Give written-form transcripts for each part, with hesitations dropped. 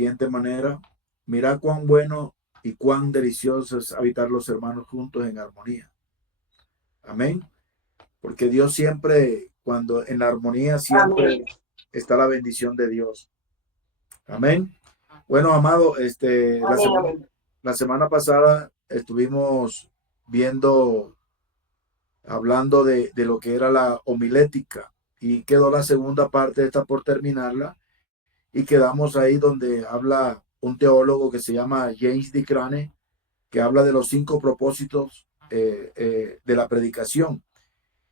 siguiente manera: mirad cuán bueno y cuán delicioso es habitar los hermanos juntos en armonía. Amén. Porque Dios siempre, cuando en la armonía, siempre está la bendición de Dios. Amén. Bueno, amado, la semana pasada estuvimos viendo, hablando de lo que era la homilética, y quedó la segunda parte de esta por terminarla, y quedamos ahí donde habla un teólogo que se llama James D. Crane, que habla de los 5 propósitos de la predicación.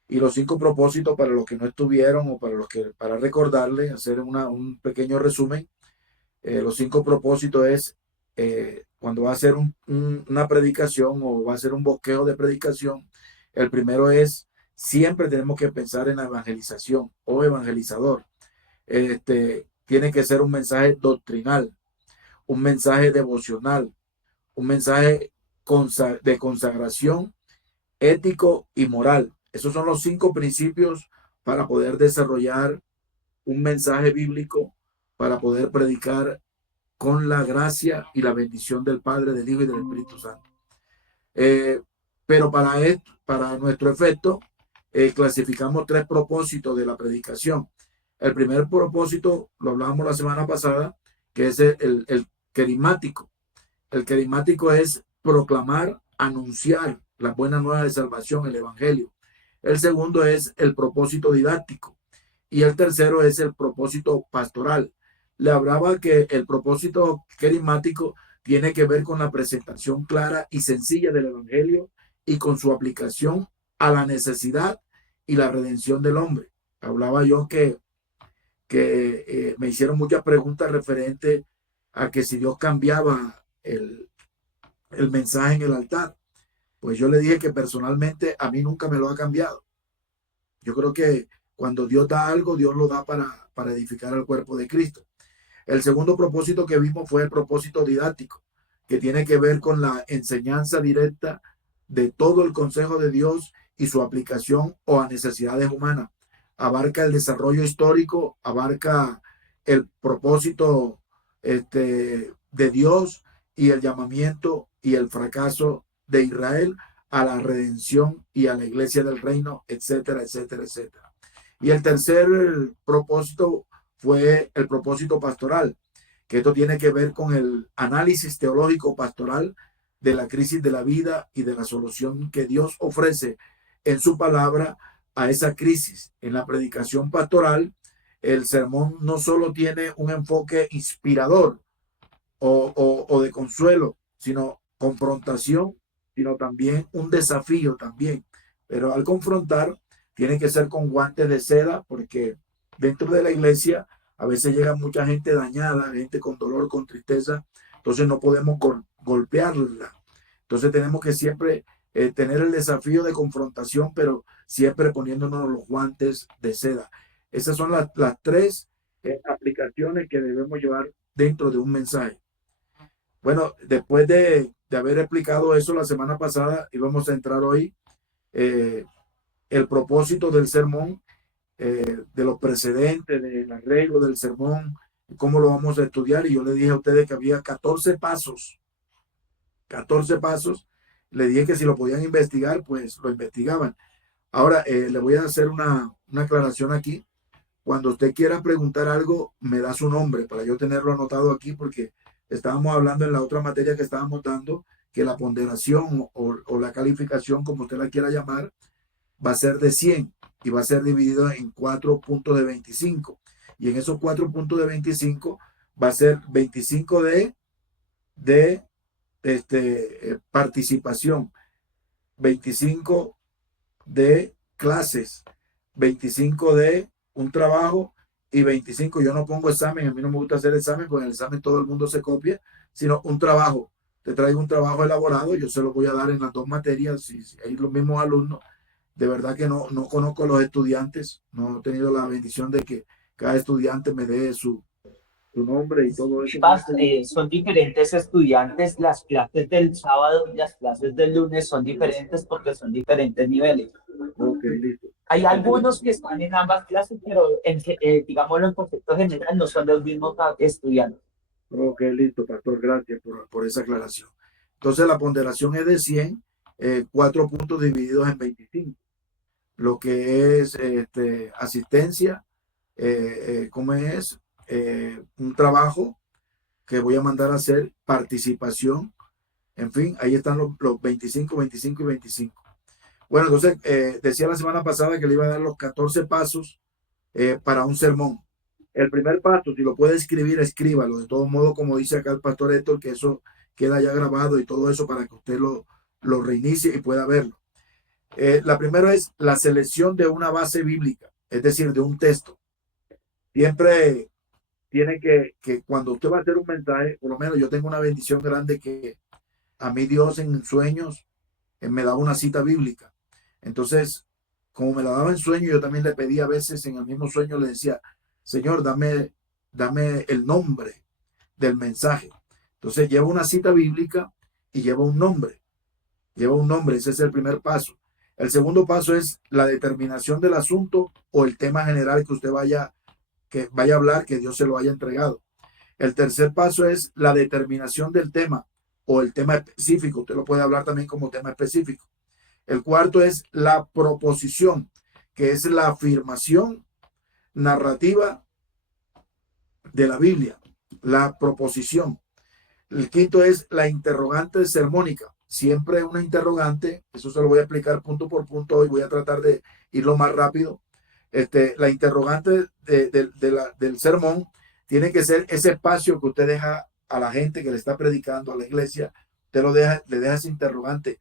Y los 5 propósitos, para los que no estuvieron o para los que, para recordarle, hacer un pequeño resumen. Los 5 propósitos es, cuando va a hacer una predicación o va a hacer un bosquejo de predicación, el primero es: siempre tenemos que pensar en la evangelización o evangelizador. Tiene que ser un mensaje doctrinal, un mensaje devocional, un mensaje de consagración, ético y moral. Esos son los 5 principios para poder desarrollar un mensaje bíblico, para poder predicar con la gracia y la bendición del Padre, del Hijo y del Espíritu Santo. Pero para nuestro efecto, clasificamos 3 propósitos de la predicación. El primer propósito lo hablábamos la semana pasada, que es el querigmático. El querigmático es proclamar, anunciar la buena nueva de salvación, el evangelio. El segundo es el propósito didáctico. Y el tercero es el propósito pastoral. Le hablaba que el propósito querigmático tiene que ver con la presentación clara y sencilla del evangelio y con su aplicación a la necesidad y la redención del hombre. Hablaba yo que me hicieron muchas preguntas referentes a que si Dios cambiaba el mensaje en el altar. Pues yo le dije que personalmente a mí nunca me lo ha cambiado. Yo creo que cuando Dios da algo, Dios lo da para edificar al cuerpo de Cristo. El segundo propósito que vimos fue el propósito didáctico, que tiene que ver con la enseñanza directa de todo el consejo de Dios y su aplicación o a necesidades humanas. Abarca el desarrollo histórico, abarca el propósito de Dios y el llamamiento y el fracaso de Israel a la redención y a la iglesia del reino, etcétera, etcétera, etcétera. Y el tercer propósito fue el propósito pastoral, que esto tiene que ver con el análisis teológico pastoral de la crisis de la vida y de la solución que Dios ofrece en su palabra a esa crisis. En la predicación pastoral, el sermón no solo tiene un enfoque inspirador o de consuelo, sino confrontación, sino también un desafío también. Pero al confrontar, tiene que ser con guantes de seda, porque dentro de la iglesia a veces llega mucha gente dañada, gente con dolor, con tristeza, entonces no podemos golpearla. Entonces tenemos que siempre tener el desafío de confrontación, pero siempre poniéndonos los guantes de seda. Esas son las 3 aplicaciones que debemos llevar dentro de un mensaje. Bueno, después de haber explicado eso la semana pasada, y vamos a entrar hoy el propósito del sermón, de los precedentes, del arreglo del sermón, cómo lo vamos a estudiar. Y yo le dije a ustedes que había 14 pasos. 14 pasos. Le dije que si lo podían investigar, pues lo investigaban. Ahora, le voy a hacer una aclaración aquí. Cuando usted quiera preguntar algo, me da su nombre para yo tenerlo anotado aquí, porque estábamos hablando en la otra materia que estábamos dando, que la ponderación o la calificación, como usted la quiera llamar, va a ser de 100 y va a ser dividido en 4 puntos de 25. Y en esos 4 puntos de 25 va a ser 25 de participación, 25 de clases, 25 de un trabajo y 25, yo no pongo examen, a mí no me gusta hacer examen, porque en el examen todo el mundo se copia, sino un trabajo. Te traigo un trabajo elaborado, yo se lo voy a dar en las 2 materias, si hay los mismos alumnos. De verdad que no conozco a los estudiantes, no he tenido la bendición de que cada estudiante me dé su nombre y todo eso. Son diferentes estudiantes, las clases del sábado y las clases del lunes son diferentes porque son diferentes niveles. Ok, listo. Hay algunos que están en ambas clases, pero digámoslo en concepto general, no son los mismos estudiantes. Ok, listo, pastor, gracias por esa aclaración. Entonces la ponderación es de 100, 4 puntos divididos en 25. Lo que es asistencia, ¿cómo es? Un trabajo que voy a mandar a hacer, participación, en fin, ahí están los 25, 25 y 25. Bueno, entonces decía la semana pasada que le iba a dar los 14 pasos para un sermón. El primer paso, si lo puede escribir, escríbalo. De todos modos, como dice acá el pastor Héctor, que eso queda ya grabado y todo eso para que usted lo reinicie y pueda verlo. La primera es la selección de una base bíblica, es decir, de un texto. Siempre tiene que cuando usted va a hacer un mensaje, por lo menos yo tengo una bendición grande que a mí Dios en sueños me daba una cita bíblica. Entonces, como me la daba en sueño, yo también le pedía a veces en el mismo sueño, le decía, Señor, dame el nombre del mensaje. Entonces lleva una cita bíblica y lleva un nombre. Lleva un nombre, ese es el primer paso. El segundo paso es la determinación del asunto o el tema general que vaya a hablar, que Dios se lo haya entregado. El tercer paso es la determinación del tema o el tema específico. Usted lo puede hablar también como tema específico. El cuarto es la proposición, que es la afirmación narrativa de la Biblia, la proposición. El quinto es la interrogante sermónica. Siempre una interrogante, eso se lo voy a explicar punto por punto hoy, voy a tratar de irlo más rápido. La interrogante del sermón tiene que ser ese espacio que usted deja a la gente que le está predicando a la iglesia, usted le deja ese interrogante.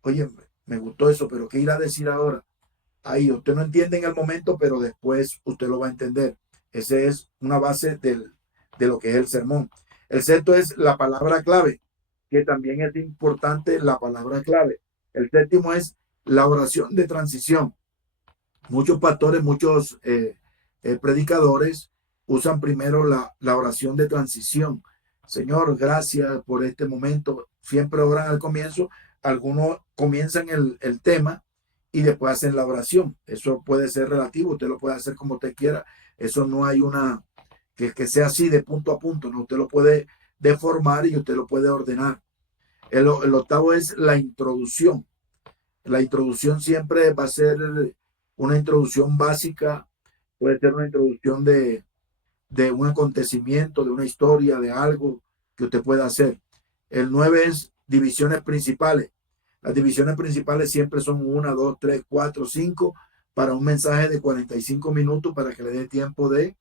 Oye, me gustó eso, pero ¿qué irá a decir ahora? Ahí usted no entiende en el momento, pero después usted lo va a entender. Esa es una base de lo que es el sermón. El sexto es la palabra clave, que también es importante la palabra clave. El séptimo es la oración de transición. Muchos pastores, muchos predicadores usan primero la oración de transición. Señor, gracias por este momento. Siempre oran al comienzo. Algunos comienzan el tema y después hacen la oración. Eso puede ser relativo. Usted lo puede hacer como usted quiera. Eso no hay una que sea así de punto a punto. ¿No? Usted lo puede deformar y usted lo puede ordenar. El octavo es la introducción. La introducción siempre va a ser una introducción básica, puede ser una introducción de un acontecimiento, de una historia, de algo que usted pueda hacer. El 9 es divisiones principales. Las divisiones principales siempre son 1, 2, 3, 4, 5 para un mensaje de 45 minutos para que le dé tiempo de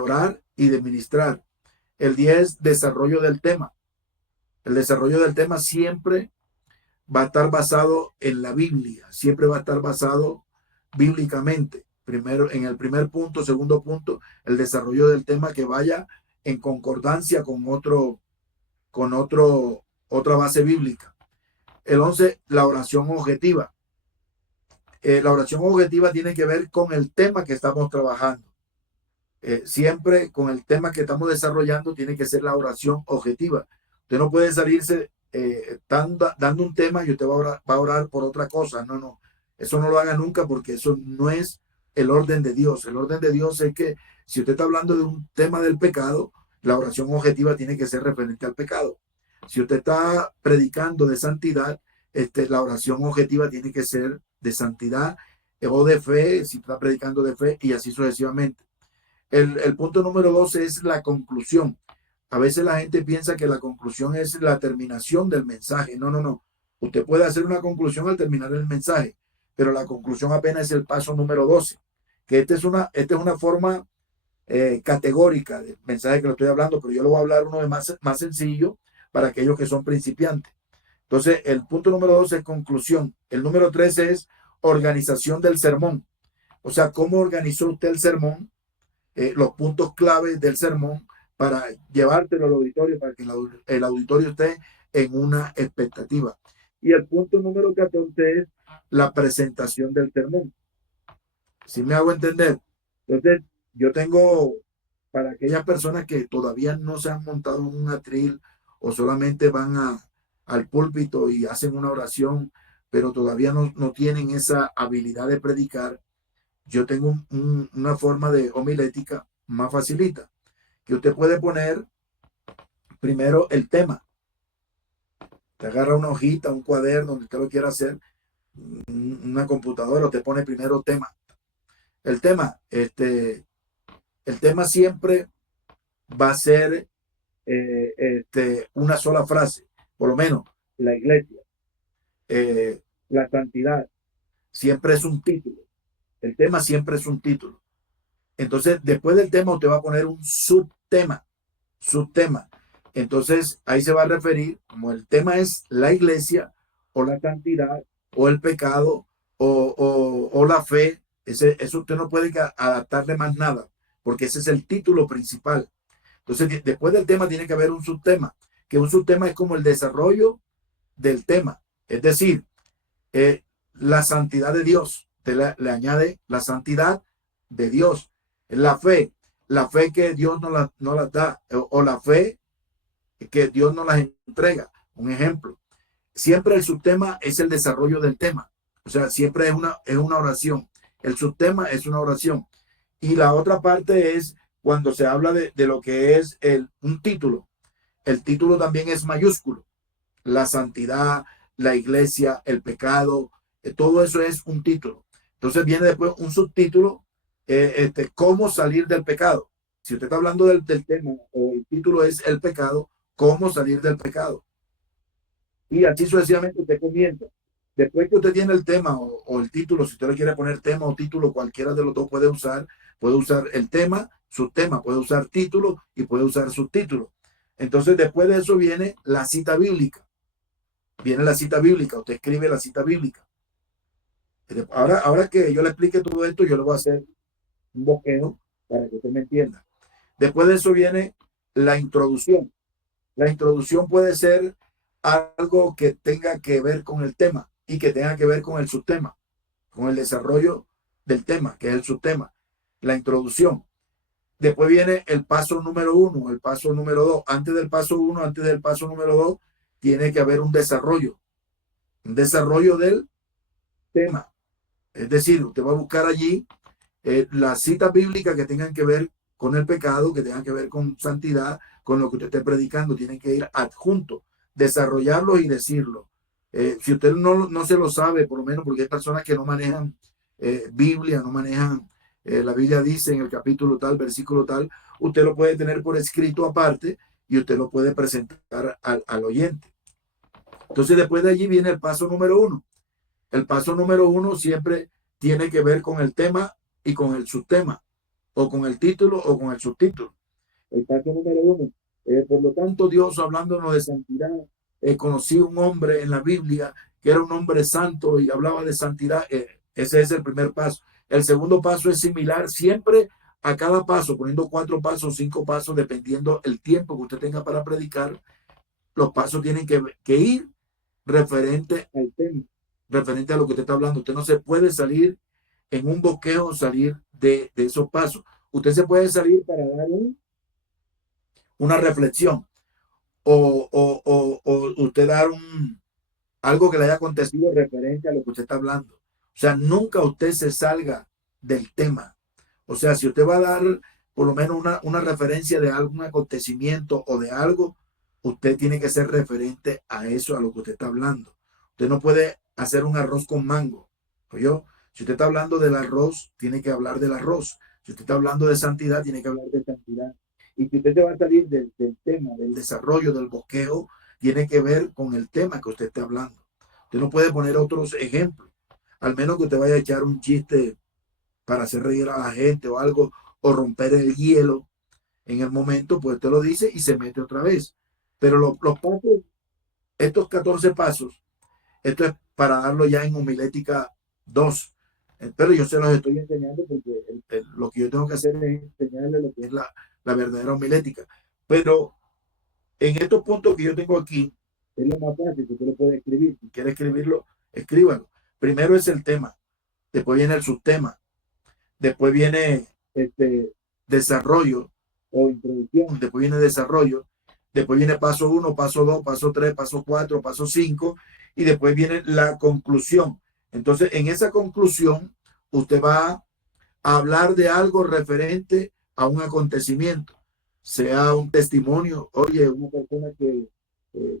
orar y de ministrar. El 10, desarrollo del tema. El desarrollo del tema siempre va a estar basado en la Biblia, siempre va a estar basado bíblicamente. Primero, en el primer punto, segundo punto, el desarrollo del tema que vaya en concordancia con otra base bíblica. El 11, la oración objetiva. La oración objetiva tiene que ver con el tema que estamos trabajando. Siempre con el tema que estamos desarrollando tiene que ser la oración objetiva. Usted no puede salirse dando un tema y usted va a orar por otra cosa. No, no. Eso no lo haga nunca porque eso no es el orden de Dios. El orden de Dios es que si usted está hablando de un tema del pecado, la oración objetiva tiene que ser referente al pecado. Si usted está predicando de santidad, la oración objetiva tiene que ser de santidad o de fe, si está predicando de fe y así sucesivamente. El punto número 12 es la conclusión. A veces la gente piensa que la conclusión es la terminación del mensaje. No, no, no. Usted puede hacer una conclusión al terminar el mensaje, pero la conclusión apenas es el paso número 12, que esta es una forma categórica del mensaje que lo estoy hablando, pero yo le voy a hablar uno de más sencillo para aquellos que son principiantes. Entonces, el punto número 12 es conclusión. El número 13 es organización del sermón. O sea, ¿cómo organizó usted el sermón? Los puntos claves del sermón para llevártelo al auditorio, para que el auditorio esté en una expectativa. Y el punto número 14 es la presentación del sermón. Si me hago entender. Entonces, yo tengo para aquellas personas que todavía no se han montado en un atril o solamente van al púlpito y hacen una oración, pero todavía no tienen esa habilidad de predicar. Yo tengo una forma de homilética más facilita, que usted puede poner primero el tema. Te agarra una hojita, un cuaderno, donde usted lo quiera hacer, una computadora, o te pone primero tema. El tema, el tema siempre va a ser una sola frase, por lo menos la iglesia, la santidad, siempre es un título. El tema siempre es un título. Entonces, después del tema, usted va a poner un subtema. Entonces, ahí se va a referir, como el tema es la iglesia, o la santidad, o el pecado, o la fe. Eso usted no puede adaptarle más nada, porque ese es el título principal. Entonces, después del tema tiene que haber un subtema, que un subtema es como el desarrollo del tema. Es decir, la santidad de Dios. Usted le añade la santidad de Dios. La fe que Dios no la da, o la fe que Dios nos las entrega. Un ejemplo. Siempre el subtema es el desarrollo del tema. O sea, siempre es una oración. El subtema es una oración. Y la otra parte es cuando se habla de lo que es un título. El título también es mayúsculo. La santidad, la iglesia, el pecado, todo eso es un título. Entonces viene después un subtítulo, cómo salir del pecado. Si usted está hablando del tema, o el título es el pecado, cómo salir del pecado. Y así sucesivamente usted comienza. Después que usted tiene el tema o el título, si usted le quiere poner tema o título, cualquiera de los dos puede usar el tema, subtema, puede usar título y puede usar subtítulo. Entonces, después de eso viene la cita bíblica. Viene la cita bíblica, usted escribe la cita bíblica. Ahora que yo le explique todo esto, yo le voy a hacer un bosquejo para que usted me entienda. Después de eso viene la introducción. La introducción puede ser algo que tenga que ver con el tema y que tenga que ver con el subtema, con el desarrollo del tema, que es el subtema, la introducción. Después viene el paso número 1, el paso número 2. Antes del paso 1, antes del paso número 2, tiene que haber un desarrollo del tema. Es decir, usted va a buscar allí las citas bíblicas que tengan que ver con el pecado, que tengan que ver con santidad, con lo que usted esté predicando, tienen que ir adjuntos, desarrollarlo y decirlo. Si usted no se lo sabe, por lo menos porque hay personas que no manejan Biblia, no manejan, la Biblia dice en el capítulo tal, versículo tal, usted lo puede tener por escrito aparte y usted lo puede presentar al oyente. Entonces, después de allí viene el paso número 1. El paso número 1 siempre tiene que ver con el tema y con el subtema, o con el título o con el subtítulo. El paso número 1. Por lo tanto, Dios, hablándonos de santidad, conocí un hombre en la Biblia que era un hombre santo y hablaba de santidad. Ese es el primer paso. El segundo paso es similar, siempre a cada paso, poniendo 4 pasos, 5 pasos, dependiendo el tiempo que usted tenga para predicar. Los pasos tienen que ir referente al tema, referente a lo que usted está hablando. Usted no se puede salir en un bosquejo, salir de esos pasos. Usted se puede salir para dar una reflexión o usted dar algo que le haya acontecido referente a lo que usted está hablando. O sea, nunca usted se salga del tema. O sea, si usted va a dar por lo menos una referencia de algún acontecimiento o de algo, usted tiene que ser referente a eso, a lo que usted está hablando. Usted no puede hacer un arroz con mango. ¿Oyó? Si usted está hablando del arroz, tiene que hablar del arroz. Si usted está hablando de santidad, tiene que hablar de santidad. Y si usted se va a salir del tema, del desarrollo, del bosquejo, tiene que ver con el tema que usted está hablando. Usted no puede poner otros ejemplos, al menos que usted vaya a echar un chiste para hacer reír a la gente o algo, o romper el hielo en el momento, pues usted lo dice y se mete otra vez. Pero los pasos, estos 14 pasos, esto es para darlo ya en homilética 2. Pero yo se los estoy enseñando porque lo que yo tengo que hacer es enseñarle lo que es la verdadera homilética. Pero en estos puntos que yo tengo aquí, es lo más fácil, que usted lo puede escribir. Si quiere escribirlo, escríbalo. Primero es el tema, después viene el subtema, después viene desarrollo o introducción, después viene desarrollo, después viene paso 1, paso 2, paso 3, paso 4, paso 5, y después viene la conclusión. Entonces, en esa conclusión, usted va a hablar de algo referente a un acontecimiento. sea un testimonio. Oye, una persona que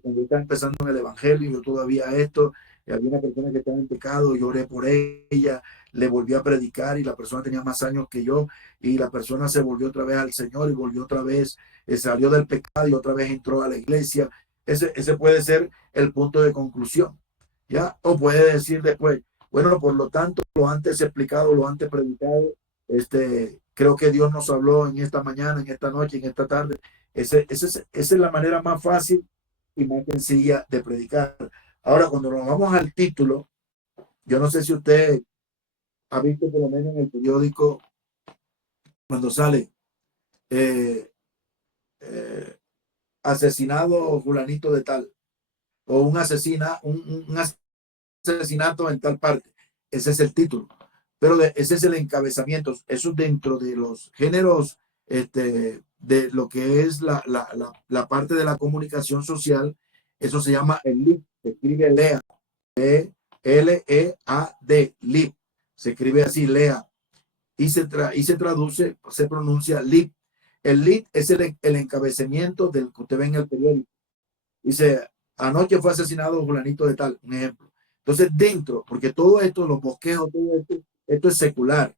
cuando está empezando en el evangelio, yo todavía esto, había una persona que estaba en pecado, yo oré por ella, le volví a predicar y la persona tenía más años que yo y la persona se volvió otra vez al Señor y volvió otra vez, salió del pecado y otra vez entró a la iglesia. Ese puede ser el punto de conclusión, ¿ya? O puede decir después, bueno, por lo tanto, lo antes explicado, lo antes predicado, creo que Dios nos habló en esta mañana, en esta noche, en esta tarde. Esa es la manera más fácil y más sencilla de predicar. Ahora, cuando nos vamos al título, yo no sé si usted ha visto por lo menos en el periódico cuando sale eh, eh, asesinado fulanito de tal o un asesinato en tal parte. Ese es el título. Pero ese es el encabezamiento. Eso dentro de los géneros de lo que es la parte de la comunicación social, eso se llama el lead. Se escribe LEA. Lead. Lead. Se escribe así, LEA. Y se traduce, se pronuncia lead. El lead es el encabezamiento del que usted ve en el periódico. Dice, anoche fue asesinado fulanito de tal, un ejemplo. Entonces, dentro, porque todo esto, los bosquejos, todo esto es secular,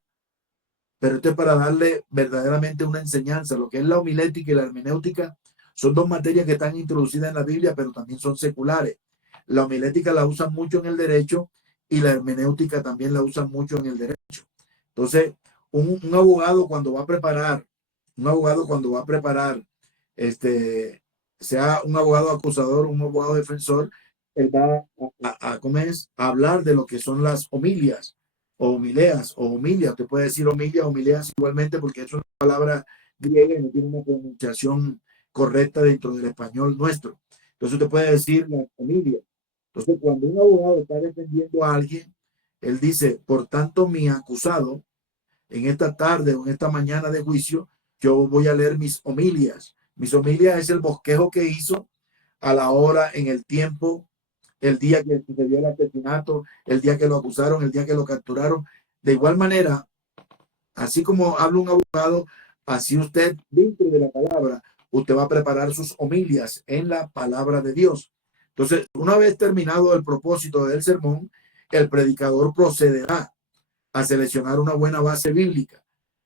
pero esto es para darle verdaderamente una enseñanza. Lo que es la homilética y la hermenéutica son dos materias que están introducidas en la Biblia, pero también son seculares. La homilética la usan mucho en el derecho y la hermenéutica también la usan mucho en el derecho. Entonces, un abogado cuando va a preparar, un abogado cuando va a preparar, sea un abogado acusador, un abogado defensor, él va ¿cómo es? A hablar de lo que son las homilias o homileas o homilia. Te puede decir homilia o homileas igualmente porque es una palabra griega y no tiene una pronunciación correcta dentro del español nuestro. Entonces te puede decir la homilia. Entonces cuando un abogado está defendiendo a alguien, él dice, por tanto mi acusado en esta tarde o en esta mañana de juicio, yo voy a leer mis homilias. Mis homilias es el bosquejo que hizo a la hora, en el tiempo, el día que sucedió el asesinato, el día que lo acusaron, el día que lo capturaron. De igual manera, así como habla un abogado, así usted, dentro de la palabra, usted va a preparar sus homilias en la palabra de Dios. Entonces, una vez terminado el propósito del sermón, el predicador procederá a seleccionar una buena base bíblica.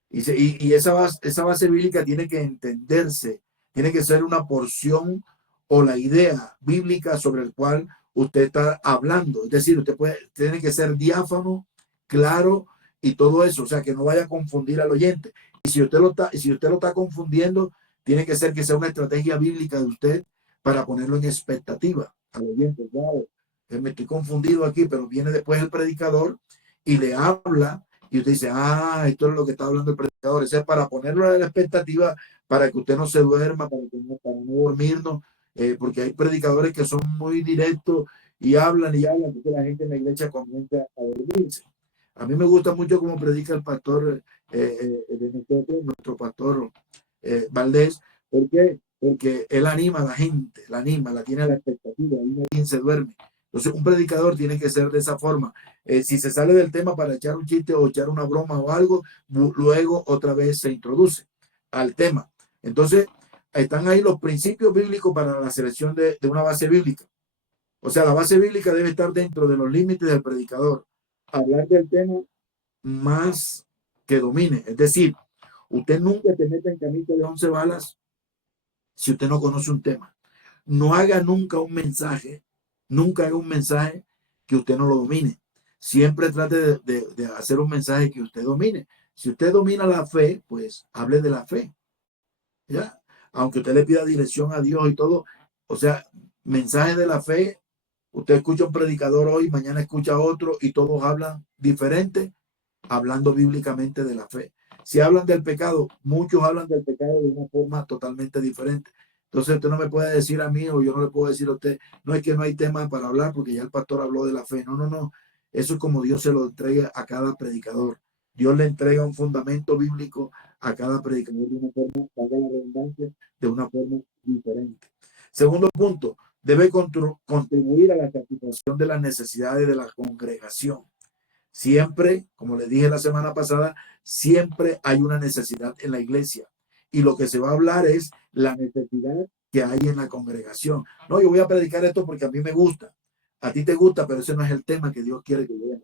Y esa base bíblica tiene que entenderse, tiene que ser una porción o la idea bíblica sobre el cual usted está hablando. Es decir, tiene que ser diáfano, claro y todo eso, o sea, que no vaya a confundir al oyente. Y si usted lo está confundiendo, tiene que ser que sea una estrategia bíblica de usted para ponerlo en expectativa al oyente. Wow, me estoy confundido aquí, pero viene después el predicador y le habla y usted dice, esto es lo que está hablando el predicador. Eso es para ponerlo a la expectativa, para que usted no se duerma, para no dormirnos, porque hay predicadores que son muy directos y hablan, porque la gente en la iglesia comienza a dormirse. A mí me gusta mucho cómo predica el pastor de nosotros, nuestro pastor Valdés. ¿Por qué? Porque él anima a la gente, la tiene a la expectativa, y nadie se duerme. Entonces, un predicador tiene que ser de esa forma. Si se sale del tema para echar un chiste o echar una broma o algo, luego otra vez se introduce al tema. Entonces, están ahí los principios bíblicos para la selección de una base bíblica. O sea, la base bíblica debe estar dentro de los límites del predicador. Hablar del tema más que domine. Es decir, usted nunca te mete en camisa de 11 balas si usted no conoce un tema. No haga nunca haga un mensaje que usted no lo domine. Siempre trate de hacer un mensaje que usted domine. Si usted domina la fe, pues hable de la fe, ¿ya? Aunque usted le pida dirección a Dios y todo, o sea, mensaje de la fe, usted escucha un predicador hoy, mañana escucha otro y todos hablan diferente, hablando bíblicamente de la fe. Si hablan del pecado, muchos hablan del pecado de una forma totalmente diferente. Entonces usted no me puede decir a mí o yo no le puedo decir a usted, no es que no hay tema para hablar porque ya el pastor habló de la fe. No, no, no. Eso es como Dios se lo entrega a cada predicador. Dios le entrega un fundamento bíblico a cada predicador de una forma, para la redundancia, de una forma diferente. Segundo punto, debe contribuir a la satisfacción de las necesidades de la congregación. Siempre, como les dije la semana pasada, siempre hay una necesidad en la iglesia. y lo que se va a hablar es la necesidad que hay en la congregación. No, yo voy a predicar esto porque a mí me gusta. A ti te gusta, pero ese no es el tema que Dios quiere que yo vea.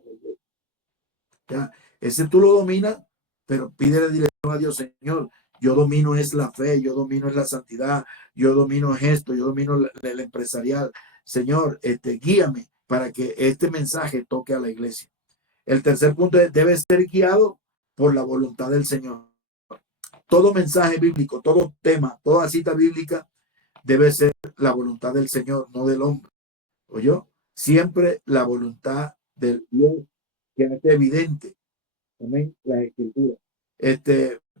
Ya, ese tú lo dominas, pero pídele dirección a Dios, Señor. Yo domino es la fe, yo domino es la santidad, yo domino es esto, yo domino el empresarial. Señor, guíame para que este mensaje toque a la iglesia. El tercer punto es, debe ser guiado por la voluntad del Señor. Todo mensaje bíblico, todo tema, toda cita bíblica debe ser la voluntad del Señor, no del hombre. ¿Oyó? Siempre la voluntad del Dios que hace evidente. Amén. La escritura.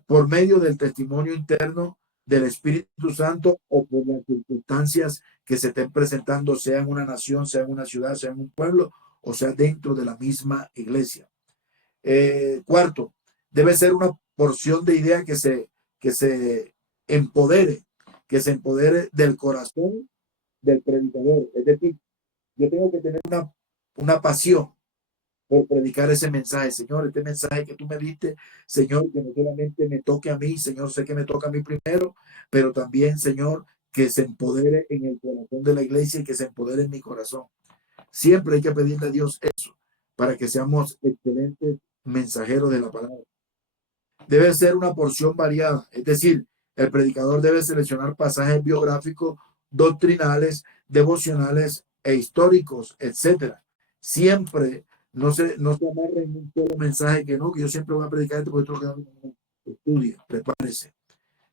Por medio del testimonio interno del Espíritu Santo o por las circunstancias que se estén presentando, sea en una nación, sea en una ciudad, sea en un pueblo, o sea dentro de la misma iglesia. Cuarto, debe ser una porción de idea que se empodere, que se empodere del corazón del predicador. Es decir, yo tengo que tener una pasión por predicar ese mensaje. Señor, este mensaje que tú me diste, Señor, que no solamente me toque a mí, Señor, sé que me toca a mí primero, pero también, Señor, que se empodere en el corazón de la iglesia y que se empodere en mi corazón. Siempre hay que pedirle a Dios eso para que seamos excelentes mensajeros de la palabra. Debe ser una porción variada, es decir, el predicador debe seleccionar pasajes biográficos, doctrinales, devocionales e históricos, etcétera. Siempre no se amarre en un solo mensaje que no, que yo siempre voy a predicar esto porque esto lo que estudie, prepárese.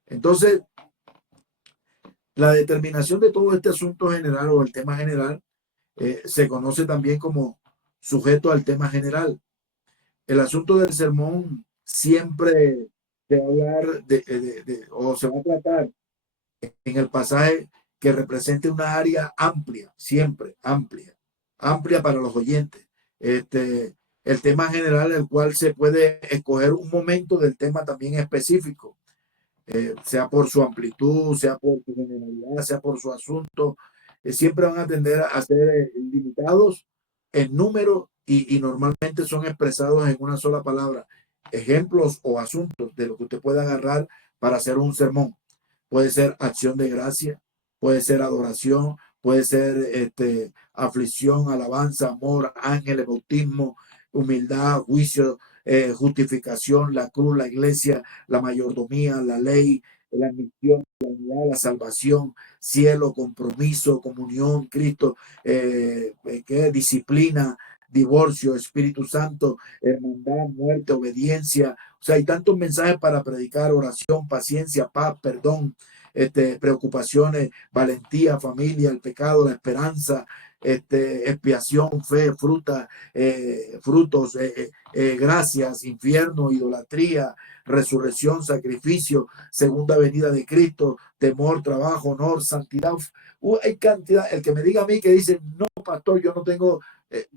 Entonces, la determinación de todo este asunto general o el tema general se conoce también como sujeto al tema general. El asunto del sermón siempre se va a hablar o se va a tratar en el pasaje que represente una área amplia, siempre amplia para los oyentes. El tema general, el cual se puede escoger un momento del tema también específico, sea por su amplitud, sea por su generalidad, sea por su asunto, siempre van a tender a ser limitados en número y normalmente son expresados en una sola palabra, ejemplos o asuntos de lo que usted puede agarrar para hacer un sermón. Puede ser acción de gracia, puede ser adoración, puede ser aflicción, alabanza, amor, ángeles, bautismo, humildad, juicio, justificación, la cruz, la iglesia, la mayordomía, la ley, la misión, la unidad, la salvación, cielo, compromiso, comunión, Cristo, disciplina, divorcio, Espíritu Santo, hermandad, muerte, obediencia. O sea, hay tantos mensajes para predicar: oración, paciencia, paz, perdón, preocupaciones, valentía, familia, el pecado, la esperanza, expiación, fe, frutos, gracias, infierno, idolatría, resurrección, sacrificio, segunda venida de Cristo, temor, trabajo, honor, santidad. Hay cantidad. El que me diga a mí que dice, no, pastor, yo no tengo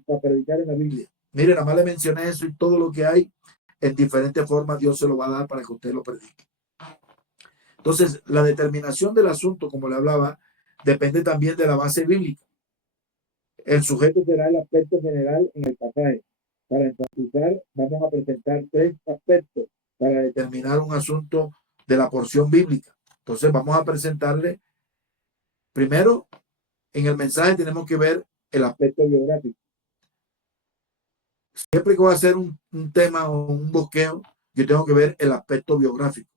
para predicar en la Biblia. Mire, nada más le mencioné eso y todo lo que hay en diferentes formas Dios se lo va a dar para que usted lo predique. Entonces, la determinación del asunto, como le hablaba, depende también de la base bíblica. El sujeto será el aspecto general en el pasaje. Para enfatizar, vamos a presentar tres aspectos para determinar un asunto de la porción bíblica. Entonces, vamos a presentarle, primero, en el mensaje tenemos que ver el aspecto biográfico. Siempre que voy a hacer un tema o un bosqueo, yo tengo que ver el aspecto biográfico.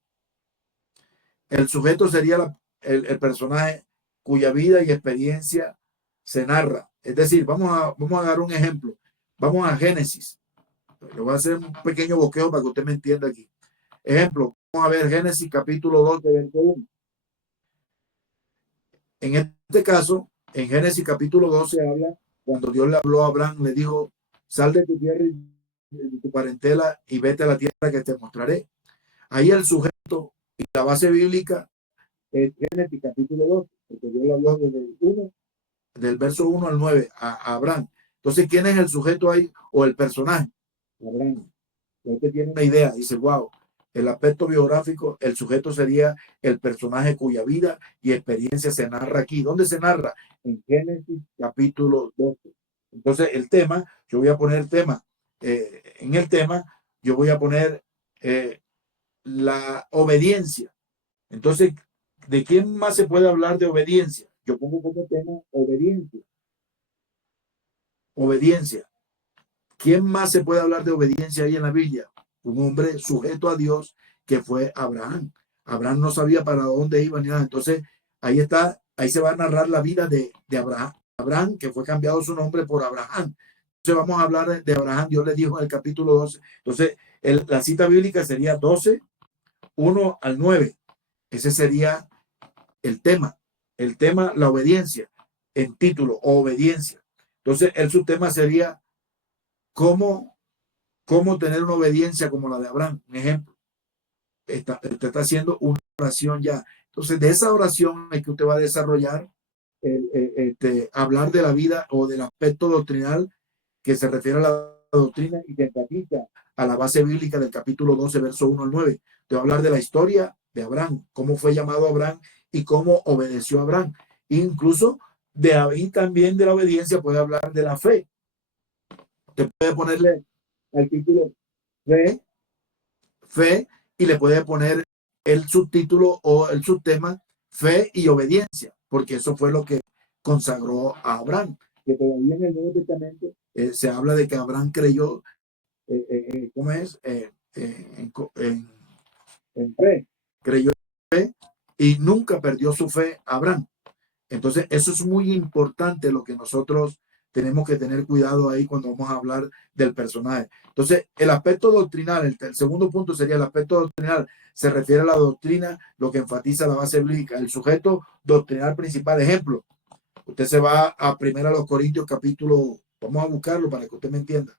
El sujeto sería el personaje cuya vida y experiencia se narra. Es decir, vamos a dar un ejemplo. Vamos a Génesis. Le voy a hacer un pequeño bosqueo para que usted me entienda aquí. Ejemplo, vamos a ver Génesis capítulo 2, verso 1. En este caso, en Génesis capítulo 12 habla, cuando Dios le habló a Abraham, le dijo, sal de tu tierra y de tu parentela y vete a la tierra que te mostraré. Ahí el sujeto y la base bíblica es Génesis capítulo 2, porque Dios le habló desde el 1, del verso 1 al 9 a Abraham. Entonces, ¿quién es el sujeto ahí o el personaje? Abraham. Usted tiene una idea, dice, wow, el aspecto biográfico, el sujeto sería el personaje cuya vida y experiencia se narra aquí. ¿Dónde se narra? En Génesis capítulo 12. Entonces, el tema, yo voy a poner tema, en el tema, yo voy a poner la obediencia. Entonces, ¿de quién más se puede hablar de obediencia? Yo pongo como tema obediencia. Obediencia. ¿Quién más se puede hablar de obediencia ahí en la Biblia? Un hombre sujeto a Dios que fue Abraham. Abraham no sabía para dónde iba ni nada. Entonces, ahí está, ahí se va a narrar la vida de Abraham. Abraham, que fue cambiado su nombre por Abraham. Entonces, vamos a hablar de Abraham. Dios le dijo en el capítulo 12. Entonces, la cita bíblica sería 12, 1 al 9. Ese sería el tema, la obediencia, en título, obediencia. Entonces, el subtema sería cómo tener una obediencia como la de Abraham. Un ejemplo, usted está haciendo una oración ya. Entonces, de esa oración es que usted va a desarrollar, hablar de la vida o del aspecto doctrinal que se refiere a la doctrina y que enfatiza a la base bíblica del capítulo 12, verso 1 al 9. Te va a hablar de la historia de Abraham, cómo fue llamado Abraham y cómo obedeció a Abraham. Incluso de ahí también de la obediencia puede hablar de la fe. Usted puede ponerle al título fe y le puede poner el subtítulo o el subtema fe y obediencia, porque eso fue lo que consagró a Abraham, que todavía en el Nuevo Testamento se habla de que Abraham creyó, ¿cómo es? En fe, creyó en fe y nunca perdió su fe Abraham. Entonces, eso es muy importante lo que nosotros tenemos que tener cuidado ahí cuando vamos a hablar del personaje. Entonces, el aspecto doctrinal, el segundo punto sería el aspecto doctrinal, se refiere a la doctrina, lo que enfatiza la base bíblica, el sujeto doctrinal principal. Ejemplo, usted se va a 1 Corintios capítulo, vamos a buscarlo para que usted me entienda.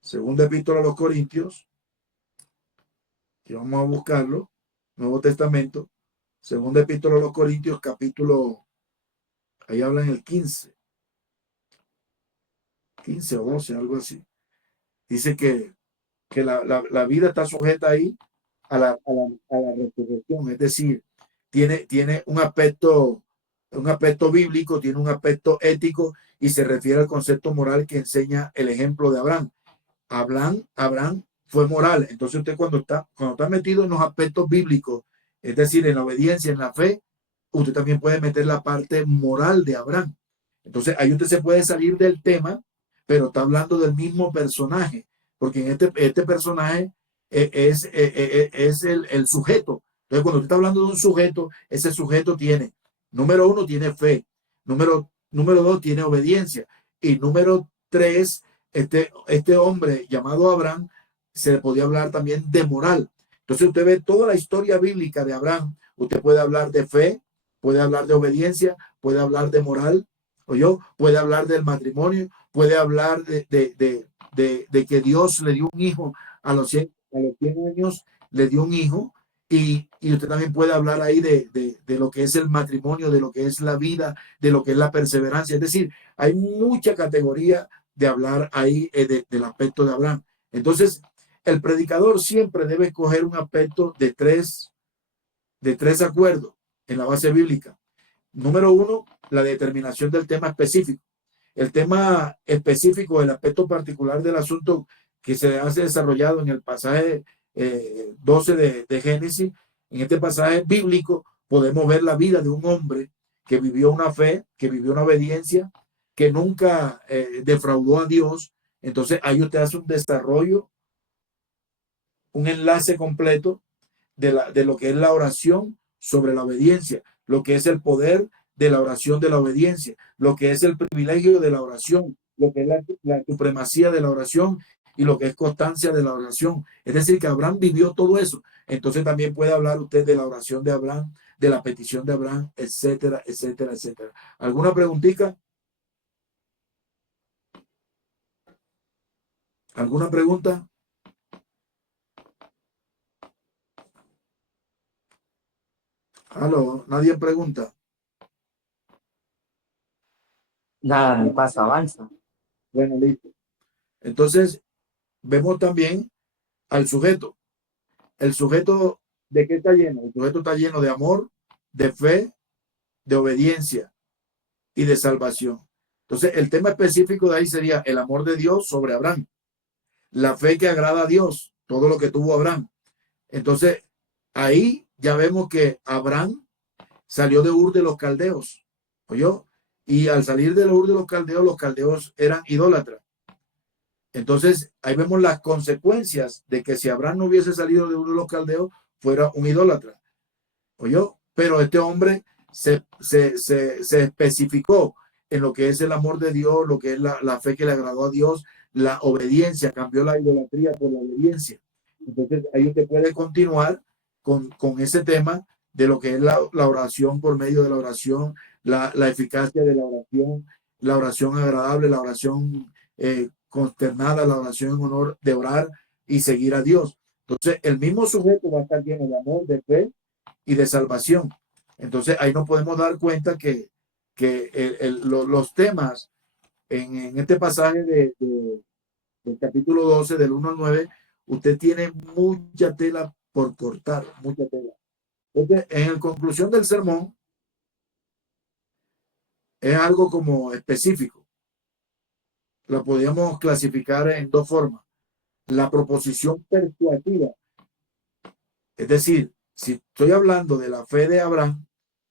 Segunda epístola a los Corintios, y vamos a buscarlo, Nuevo Testamento, segunda epístola a los Corintios capítulo, ahí hablan el 15 o 12, algo así. Dice que la vida está sujeta ahí a la resurrección, es decir, tiene un aspecto bíblico, tiene un aspecto ético y se refiere al concepto moral que enseña el ejemplo de Abraham. Abraham fue moral. Entonces usted cuando está metido en los aspectos bíblicos, es decir, en la obediencia, en la fe, usted también puede meter la parte moral de Abraham. Entonces ahí usted se puede salir del tema, pero está hablando del mismo personaje, porque en este personaje es el sujeto. Entonces cuando usted está hablando de un sujeto, ese sujeto tiene, número 1, tiene fe, número 2, tiene obediencia, y número 3, este hombre llamado Abraham, se le podía hablar también de moral. Entonces usted ve toda la historia bíblica de Abraham, usted puede hablar de fe, puede hablar de obediencia, puede hablar de moral, puede hablar del matrimonio, puede hablar de que Dios le dio un hijo a los 100 años, le dio un hijo, y usted también puede hablar ahí de lo que es el matrimonio, de lo que es la vida, de lo que es la perseverancia. Es decir, hay mucha categoría de hablar ahí del aspecto de Abraham. Entonces, el predicador siempre debe escoger un aspecto de tres acuerdos en la base bíblica. Número 1, la determinación del tema específico. El tema específico, el aspecto particular del asunto que se hace desarrollado en el pasaje 12 de Génesis. En este pasaje bíblico podemos ver la vida de un hombre que vivió una fe, que vivió una obediencia, que nunca defraudó a Dios. Entonces ahí usted hace un desarrollo, un enlace completo de lo que es la oración sobre la obediencia, lo que es el poder de la oración de la obediencia, lo que es el privilegio de la oración, lo que es la supremacía de la oración y lo que es constancia de la oración. Es decir, que Abraham vivió todo eso. Entonces también puede hablar usted de la oración de Abraham, de la petición de Abraham, etcétera, etcétera, etcétera. ¿Alguna preguntita? ¿Alguna pregunta? ¿Aló? ¿Nadie pregunta? Nada, me pasa, avanza. Bueno, listo. Entonces, vemos también al sujeto. El sujeto, ¿de qué está lleno? El sujeto está lleno de amor, de fe, de obediencia y de salvación. Entonces, el tema específico de ahí sería el amor de Dios sobre Abraham, la fe que agrada a Dios, todo lo que tuvo Abraham. Entonces, ahí ya vemos que Abraham salió de Ur de los Caldeos, ¿oyó? Y al salir de Ur de los caldeos eran idólatras. Entonces, ahí vemos las consecuencias de que si Abraham no hubiese salido de Ur de los Caldeos, fuera un idólatra, ¿oyó? Pero este hombre se especificó en lo que es el amor de Dios, lo que es la fe que le agradó a Dios, la obediencia, cambió la idolatría por la obediencia. Entonces, ahí usted puede continuar con ese tema de lo que es la oración por medio de la oración, la eficacia de la oración agradable, la oración consternada, la oración en honor de orar y seguir a Dios. Entonces, el mismo sujeto va a estar lleno de amor, de fe y de salvación. Entonces, ahí nos podemos dar cuenta que los temas en este pasaje del capítulo 12, del 1 al 9, usted tiene mucha tela por cortar, mucha tela. Entonces, en la conclusión del sermón, es algo como específico. Lo podríamos clasificar en dos formas. La proposición persuasiva, es decir, si estoy hablando de la fe de Abraham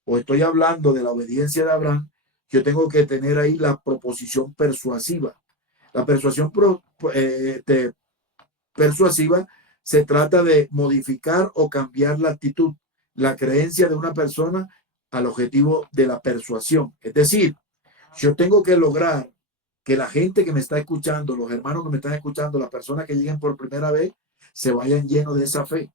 o estoy hablando de la obediencia de Abraham, yo tengo que tener ahí la proposición persuasiva. La persuasión persuasiva se trata de modificar o cambiar la actitud, la creencia de una persona al objetivo de la persuasión. Es decir, yo tengo que lograr que la gente que me está escuchando, los hermanos que me están escuchando, las personas que lleguen por primera vez, se vayan llenos de esa fe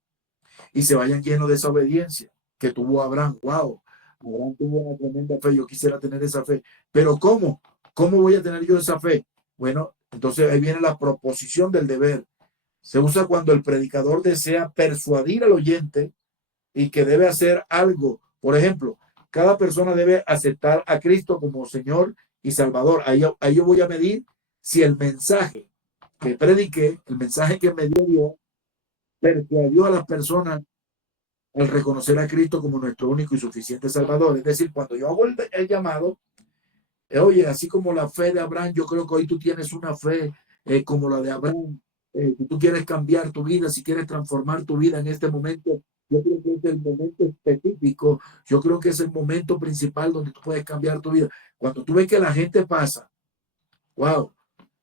y se vayan llenos de esa obediencia que tuvo Abraham. Wow, Abraham tuvo una tremenda fe, yo quisiera tener esa fe. Pero ¿cómo? ¿Cómo voy a tener yo esa fe? Bueno, entonces ahí viene la proposición del deber. Se usa cuando el predicador desea persuadir al oyente y que debe hacer algo. Por ejemplo, cada persona debe aceptar a Cristo como Señor y Salvador. Ahí yo voy a medir si el mensaje que prediqué, el mensaje que me dio Dios, persuadió a las personas al reconocer a Cristo como nuestro único y suficiente Salvador. Es decir, cuando yo hago el llamado, oye, así como la fe de Abraham, yo creo que hoy tú tienes una fe como la de Abraham. Si tú quieres cambiar tu vida, si quieres transformar tu vida en este momento, yo creo que es el momento específico, yo creo que es el momento principal donde tú puedes cambiar tu vida. Cuando tú ves que la gente pasa, wow,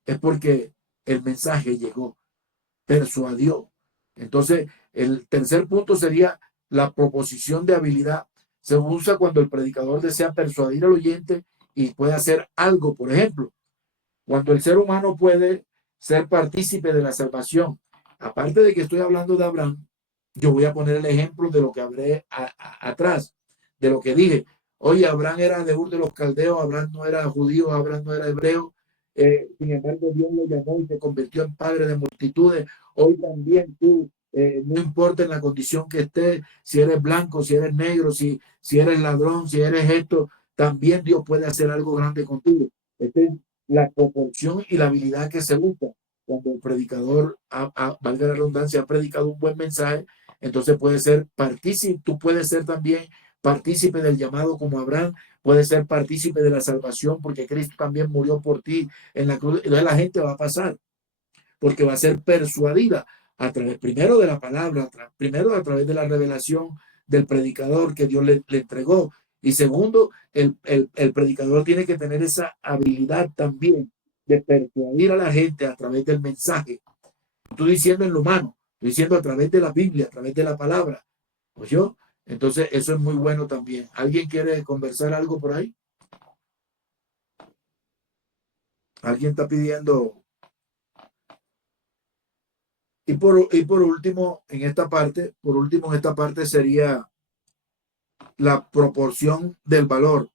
es porque el mensaje llegó, persuadió. Entonces, el tercer punto sería la proposición de habilidad. Se usa cuando el predicador desea persuadir al oyente y puede hacer algo. Por ejemplo, cuando el ser humano puede ser partícipe de la salvación. Aparte de que estoy hablando de Abraham, yo voy a poner el ejemplo de lo que hablé atrás, de lo que dije. Oye, Abraham era de Ur de los Caldeos, Abraham no era judío, Abraham no era hebreo. Sin embargo, Dios lo llamó y se convirtió en padre de multitudes. Hoy también tú, no importa en la condición que estés, si eres blanco, si eres negro, si eres ladrón, si eres esto, también Dios puede hacer algo grande contigo. Este es la proporción y la habilidad que se busca. Cuando el predicador, valga la redundancia, ha predicado un buen mensaje, entonces puede ser partícipe, tú puedes ser también partícipe del llamado como Abraham, puedes ser partícipe de la salvación porque Cristo también murió por ti en la cruz. Entonces la gente va a pasar porque va a ser persuadida a través, primero de la palabra, primero a través de la revelación del predicador que Dios le entregó. Y segundo, el predicador tiene que tener esa habilidad también de persuadir a la gente a través del mensaje. Estoy diciendo en lo humano, estoy diciendo a través de la Biblia, a través de la palabra. Pues yo, entonces eso es muy bueno también. ¿Alguien quiere conversar algo por ahí? ¿Alguien está pidiendo? Y por último, en esta parte sería la proporción del valor.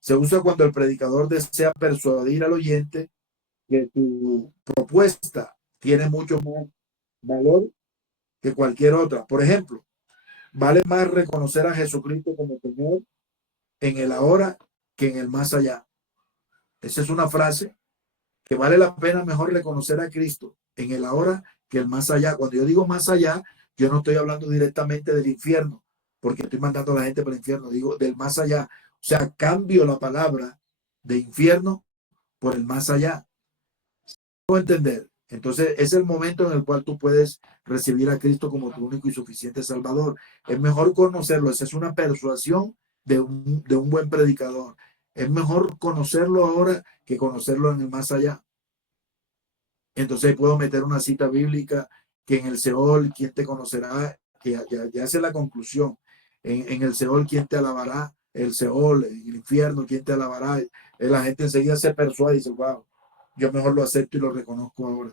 Se usa cuando el predicador desea persuadir al oyente que tu propuesta tiene mucho más valor que cualquier otra. Por ejemplo, vale más reconocer a Jesucristo como Señor en el ahora que en el más allá. Esa es una frase que vale la pena mejor reconocer a Cristo en el ahora que el más allá. Cuando yo digo más allá, yo no estoy hablando directamente del infierno, porque estoy mandando a la gente para el infierno, digo del más allá. O sea, cambio la palabra de infierno por el más allá. ¿Puedo entender? Entonces es el momento en el cual tú puedes recibir a Cristo como tu único y suficiente Salvador. Es mejor conocerlo. Esa es una persuasión de un buen predicador. Es mejor conocerlo ahora que conocerlo en el más allá. Entonces puedo meter una cita bíblica que en el Seol, ¿quién te conocerá? Que ya hace la conclusión. En el Seol, ¿quién te alabará? El Seol, en el infierno, ¿quién te alabará? La gente enseguida se persuade y dice, wow, yo mejor lo acepto y lo reconozco ahora.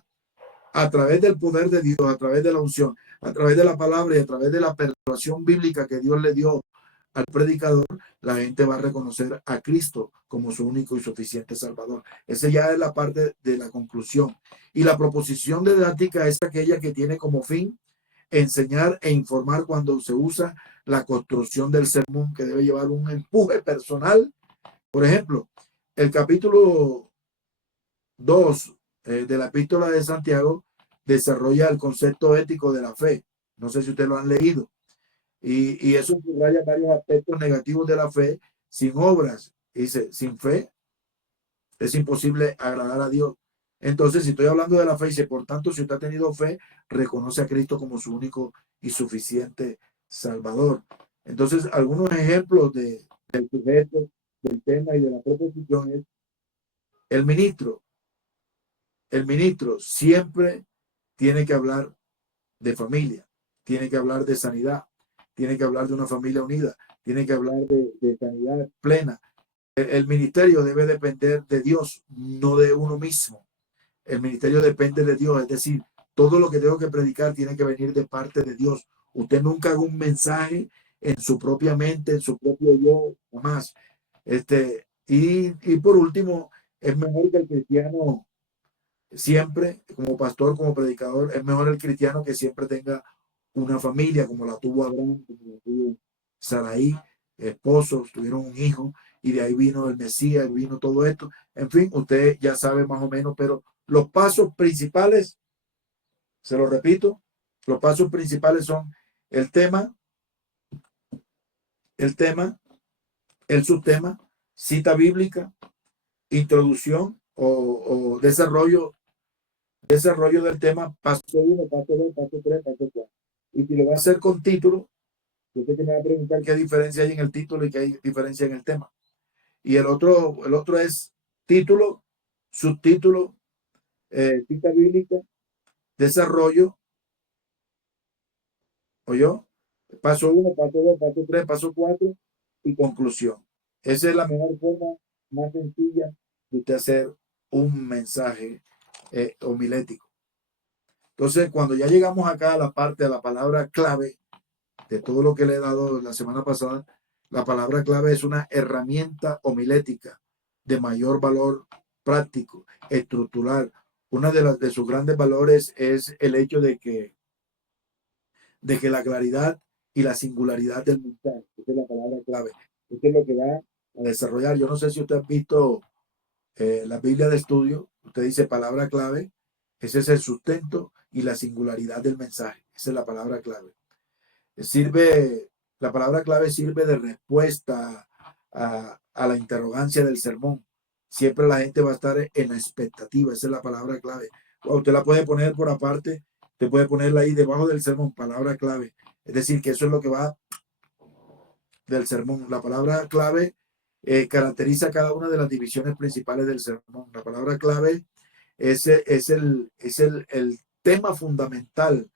A través del poder de Dios, a través de la unción, a través de la palabra y a través de la persuasión bíblica que Dios le dio al predicador, la gente va a reconocer a Cristo como su único y suficiente Salvador. Esa ya es la parte de la conclusión. Y la proposición didáctica es aquella que tiene como fin enseñar e informar cuando se usa la construcción del sermón, que debe llevar un empuje personal. Por ejemplo, el capítulo 2 de la epístola de Santiago desarrolla el concepto ético de la fe. No sé si ustedes lo han leído. Y eso subraya varios aspectos negativos de la fe. Sin obras, dice, sin fe es imposible agradar a Dios. Entonces, si estoy hablando de la fe, dice, por tanto, si usted ha tenido fe, reconoce a Cristo como su único y suficiente Salvador. Entonces, algunos ejemplos del sujeto, del tema y de la proposición es el ministro. El ministro siempre tiene que hablar de familia, tiene que hablar de sanidad, tiene que hablar de una familia unida, tiene que hablar de sanidad plena. El ministerio debe depender de Dios, no de uno mismo. El ministerio depende de Dios, es decir, todo lo que tengo que predicar tiene que venir de parte de Dios. Usted nunca haga un mensaje en su propia mente, en su propio yo, jamás. Y por último, es mejor que el cristiano siempre, como pastor, como predicador, es mejor el cristiano que siempre tenga una familia, como la tuvo Abraham, como la tuvo Saraí, esposos, tuvieron un hijo, y de ahí vino el Mesías, vino todo esto. En fin, usted ya sabe más o menos, pero los pasos principales, se lo repito, los pasos principales son el tema, el tema, el subtema, cita bíblica, introducción o desarrollo del tema, paso 1, paso 2, paso 3, paso 4. Y si lo va a hacer con título, usted que me va a preguntar qué diferencia hay en el título y qué hay diferencia en el tema. Y el otro es título, subtítulo, cita bíblica, desarrollo, ¿oyó? Paso 1, paso 2, paso 3, paso 4 y conclusión. Esa es la mejor forma, más sencilla de usted hacer un mensaje homilético. Entonces, cuando ya llegamos acá a la parte de la palabra clave, de todo lo que le he dado la semana pasada, la palabra clave es una herramienta homilética de mayor valor práctico, estructural. Una de sus grandes valores es el hecho de que la claridad y la singularidad del mensaje, esa es la palabra clave. Esto es lo que va a desarrollar. Yo no sé si usted ha visto la Biblia de estudio, usted dice palabra clave, ese es el sustento y la singularidad del mensaje. Esa es la palabra clave. Sirve, la palabra clave sirve de respuesta a la interrogancia del sermón. Siempre la gente va a estar en la expectativa, esa es la palabra clave. O usted la puede poner por aparte, usted puede ponerla ahí debajo del sermón, palabra clave. Es decir, que eso es lo que va del sermón. La palabra clave caracteriza cada una de las divisiones principales del sermón. La palabra clave es el tema fundamental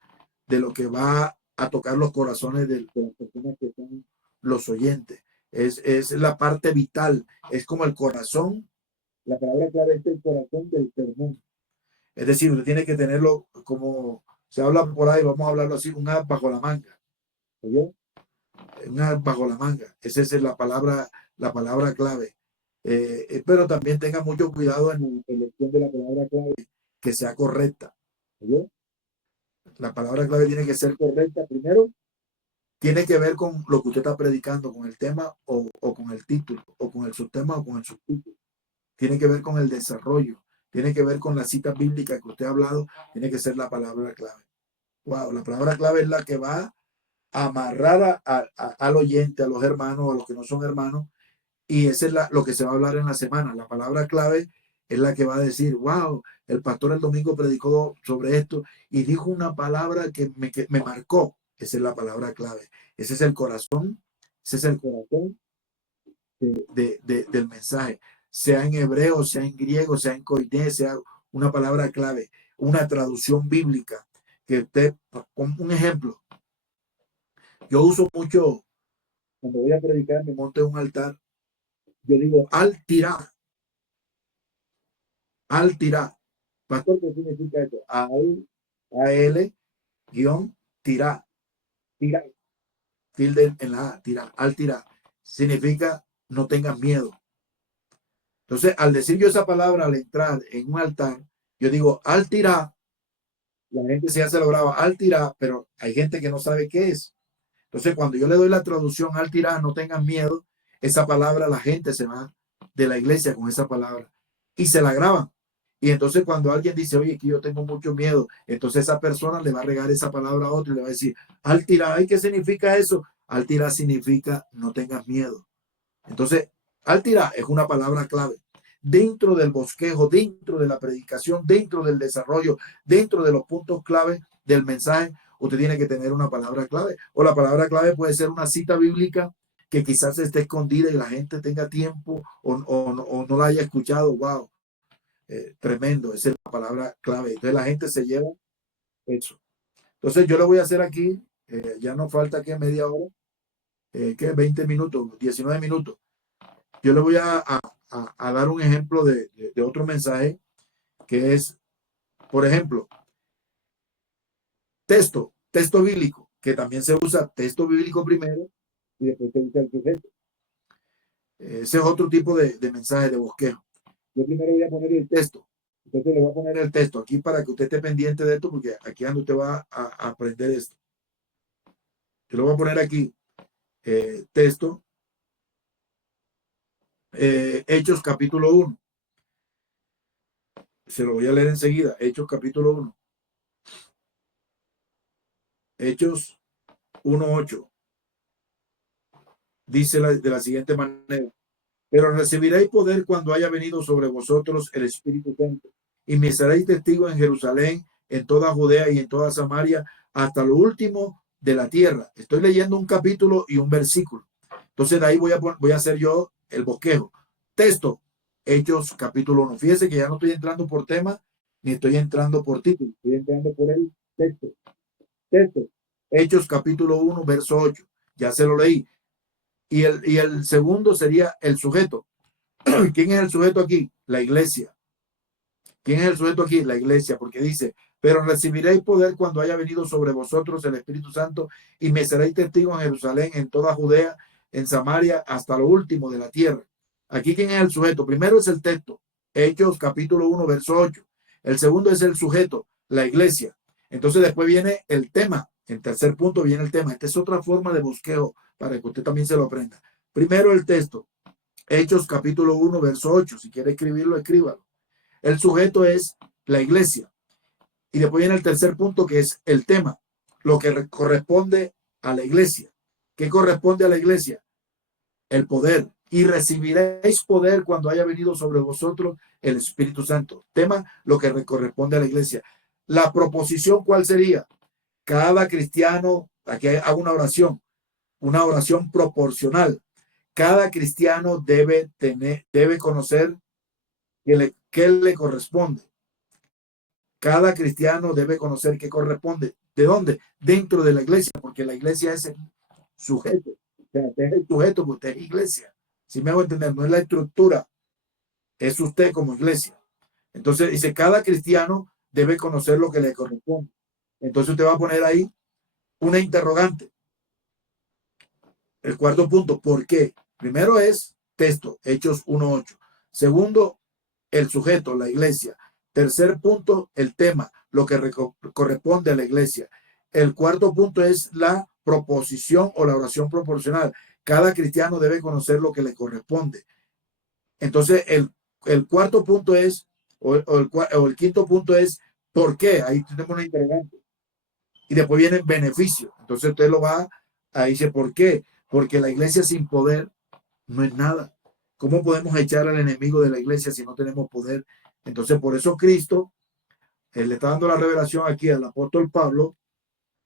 de lo que va a tocar los corazones de las personas que son los oyentes. Es la parte vital, es como el corazón. La palabra clave es el corazón del sermón. Es decir, usted tiene que tenerlo como se habla por ahí, vamos a hablarlo así, un as bajo la manga. ¿Oyó? Un as bajo la manga. Esa es la palabra clave. Pero también tenga mucho cuidado en la elección de la palabra clave, que sea correcta. ¿Oyó? La palabra clave tiene que ser correcta. Primero, tiene que ver con lo que usted está predicando, con el tema o con el título, o con el subtema o con el subtítulo. Tiene que ver con el desarrollo, tiene que ver con la cita bíblica que usted ha hablado, tiene que ser la palabra clave. Wow, la palabra clave es la que va a amarrar al oyente, a los hermanos, a los que no son hermanos, y esa es lo que se va a hablar en la semana. La palabra clave es la que va a decir, wow, el pastor el domingo predicó sobre esto y dijo una palabra que me marcó. Esa es la palabra clave. Ese es el corazón. Ese es el corazón del mensaje. Sea en hebreo, sea en griego, sea en koiné, sea una palabra clave, una traducción bíblica. Que usted, con un ejemplo, yo uso mucho, cuando voy a predicar, me monto en un altar, yo digo, al tirá. Pastor, ¿qué significa esto? A-L, guión, tirá, tira, tilde en la A, tirá, al tirá. Significa no tengas miedo. Entonces, al decir yo esa palabra al entrar en un altar, yo digo al tirá, la gente se hace lo brava, al tirá, pero hay gente que no sabe qué es. Entonces, cuando yo le doy la traducción al tirá, no tengan miedo, esa palabra la gente se va de la iglesia con esa palabra y se la graban. Y entonces cuando alguien dice, oye, que yo tengo mucho miedo, entonces esa persona le va a regar esa palabra a otro y le va a decir, al tirá, ¿y qué significa eso? Al tirá significa no tengas miedo. Entonces, al tirá es una palabra clave. Dentro del bosquejo, dentro de la predicación, dentro del desarrollo, dentro de los puntos clave del mensaje, usted tiene que tener una palabra clave. O la palabra clave puede ser una cita bíblica que quizás esté escondida y la gente tenga tiempo o no la haya escuchado. Wow, tremendo, esa es la palabra clave. Entonces la gente se lleva eso. Entonces yo le voy a hacer aquí, ya no falta que media hora, que 20 minutos, 19 minutos. Yo le voy a dar un ejemplo de otro mensaje que es, por ejemplo, texto bíblico, que también se usa texto bíblico primero y después se usa el sujeto. Ese es otro tipo de mensaje de bosquejo. Yo primero voy a poner el texto. Entonces le voy a poner el texto aquí para que usted esté pendiente de esto, porque aquí es donde usted va a aprender esto. Yo lo voy a poner aquí, texto, Hechos capítulo 1. Se lo voy a leer enseguida, Hechos capítulo 1. Hechos 1:8. Dice de la siguiente manera, pero recibiréis poder cuando haya venido sobre vosotros el Espíritu Santo y me seréis testigos en Jerusalén, en toda Judea y en toda Samaria, hasta lo último de la tierra. Estoy leyendo un capítulo y un versículo. Entonces de ahí voy a hacer yo el bosquejo. Texto, Hechos capítulo 1. Fíjese que ya no estoy entrando por tema, ni estoy entrando por título, estoy entrando por el texto. Texto, Hechos capítulo 1, verso 8. Ya se lo leí. Y el segundo sería el sujeto. ¿Quién es el sujeto aquí? La iglesia. ¿Quién es el sujeto aquí? La iglesia, porque dice, pero recibiréis poder cuando haya venido sobre vosotros el Espíritu Santo y me seréis testigos en Jerusalén, en toda Judea, en Samaria, hasta lo último de la tierra. Aquí, ¿quién es el sujeto? Primero es el texto, Hechos capítulo 1, verso 8. El segundo es el sujeto, la iglesia. Entonces después viene el tema. En tercer punto viene el tema. Esta es otra forma de bosqueo para que usted también se lo aprenda. Primero el texto, Hechos capítulo 1, verso 8. Si quiere escribirlo, escríbalo. El sujeto es la iglesia. Y después viene el tercer punto, que es el tema, lo que corresponde a la iglesia. ¿Qué corresponde a la iglesia? El poder. Y recibiréis poder cuando haya venido sobre vosotros el Espíritu Santo. Tema, lo que corresponde a la iglesia. La proposición, ¿cuál sería? Cada cristiano, aquí hago una oración proporcional. Cada cristiano debe conocer qué le corresponde. Cada cristiano debe conocer qué corresponde. ¿De dónde? Dentro de la iglesia, porque la iglesia es el sujeto. O sea, usted es el sujeto, porque usted es iglesia. Si me hago entender, no es la estructura, es usted como iglesia. Entonces dice, cada cristiano debe conocer lo que le corresponde. Entonces usted va a poner ahí una interrogante. El cuarto punto, ¿por qué? Primero es texto, Hechos 1:8. Segundo, el sujeto, la iglesia. Tercer punto, el tema, lo que corresponde a la iglesia. El cuarto punto es la proposición o la oración proporcional. Cada cristiano debe conocer lo que le corresponde. Entonces, el cuarto punto es, o el quinto punto es, ¿por qué? Ahí tenemos una interrogante. Y después viene beneficio. Entonces usted lo va a decir, ¿por qué? Porque la iglesia sin poder no es nada. ¿Cómo podemos echar al enemigo de la iglesia si no tenemos poder? Entonces, por eso Cristo le está dando la revelación aquí al apóstol Pablo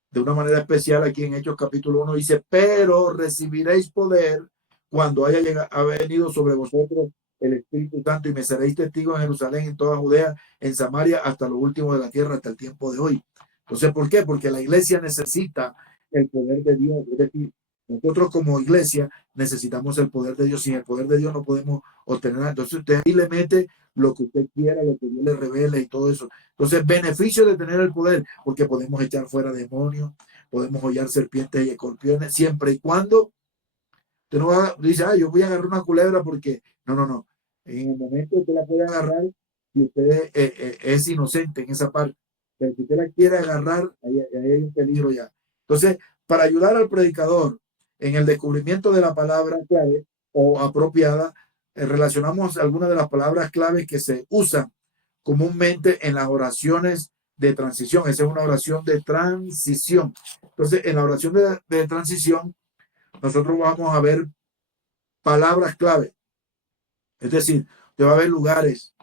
de una manera especial aquí en Hechos capítulo 1. Dice, pero recibiréis poder cuando ha venido sobre vosotros el Espíritu Santo y me seréis testigos en Jerusalén, en toda Judea, en Samaria, hasta lo último de la tierra, hasta el tiempo de hoy. Entonces, ¿por qué? Porque la iglesia necesita el poder de Dios. Es decir, nosotros como iglesia necesitamos el poder de Dios. Sin el poder de Dios no podemos obtener nada. Entonces usted ahí le mete lo que usted quiera, lo que Dios le revele y todo eso. Entonces, beneficio de tener el poder, porque podemos echar fuera demonios, podemos hollar serpientes y escorpiones, siempre y cuando usted no va, dice, yo voy a agarrar una culebra porque, no. En el momento usted la puede agarrar y usted es inocente en esa parte. Pero si usted la quiere agarrar, ahí hay un peligro ya. Entonces, para ayudar al predicador en el descubrimiento de la palabra clave o apropiada, relacionamos algunas de las palabras claves que se usan comúnmente en las oraciones de transición. Esa es una oración de transición. Entonces, en la oración de transición, nosotros vamos a ver palabras clave. Es decir, te va a haber lugares